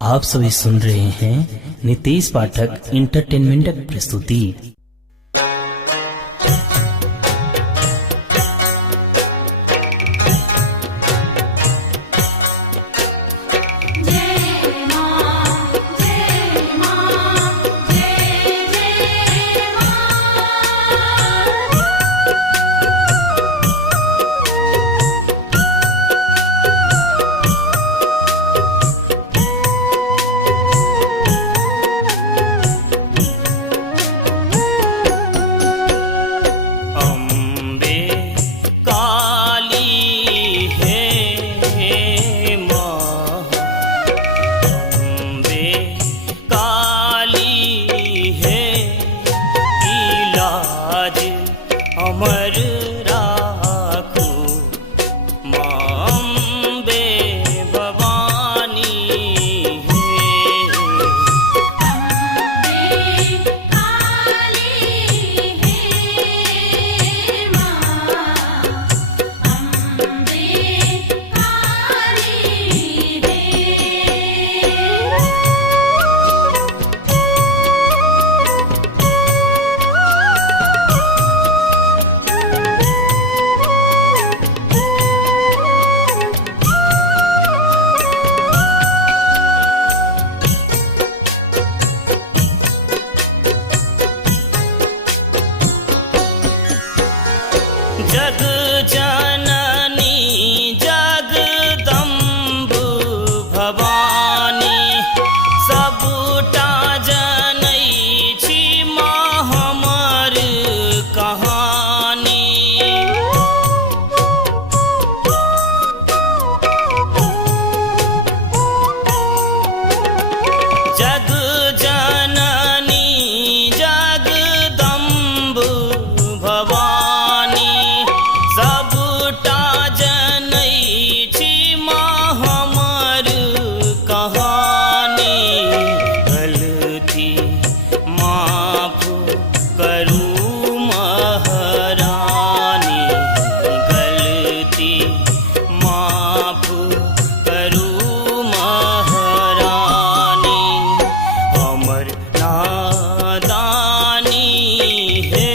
आप सभी सुन रहे हैं नितेश पाठक इंटरटेनमेंट की प्रस्तुति। अमर राखो माँ अम्बे भवानी है। अम्बे काली है माँ, अम्बे काली है। जग जननी जगदम्ब भवानी सबटा जनै छी माँ हमर कहानी। जग जननी जगदम्ब भवानी सबटा जनै छी माँ हमर कहानी। गलती माफ करू महारानी, गलती माफ करू महारानी। हमर नादानी है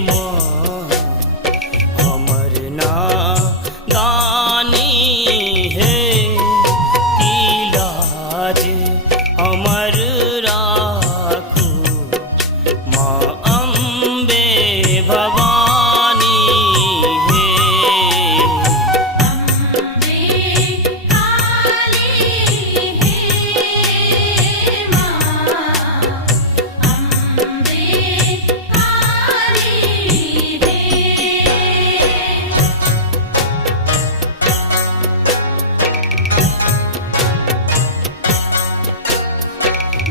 माँ, हमर नादानी है। इलाज हमर राखू माँ अम्बे भवानी है। अम्बे काली है माँ, अम्बे काली है।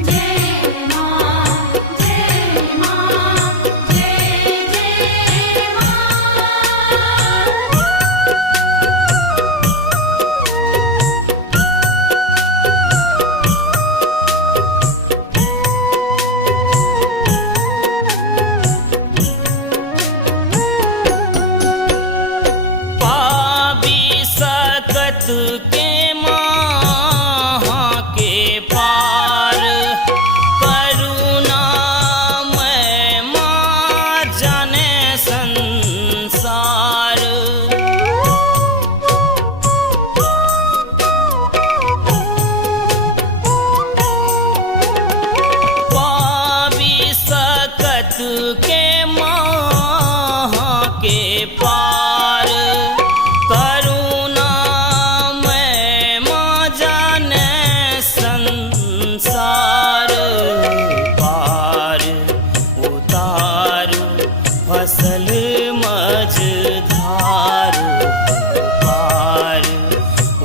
जय माँ, जय माँ, जय जय माँ। पाबी सकत के माँ के पार करुणामय माँ जाने संसार। पाबी सकत के माँ के पार करुणामय माँ जाने संसार। पार उतारू फसल मझधार, पार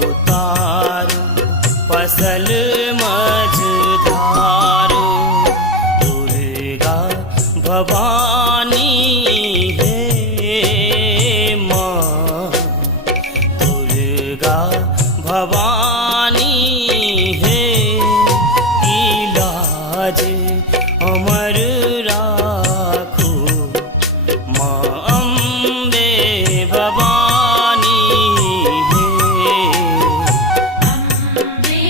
उतारू फसल मझधार। दुर्गा भवानी है माँ, दुर्गा भवानी है। इलाज अमर राखो माँ अम्बे भवानी है। अम्बे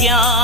ज्ञान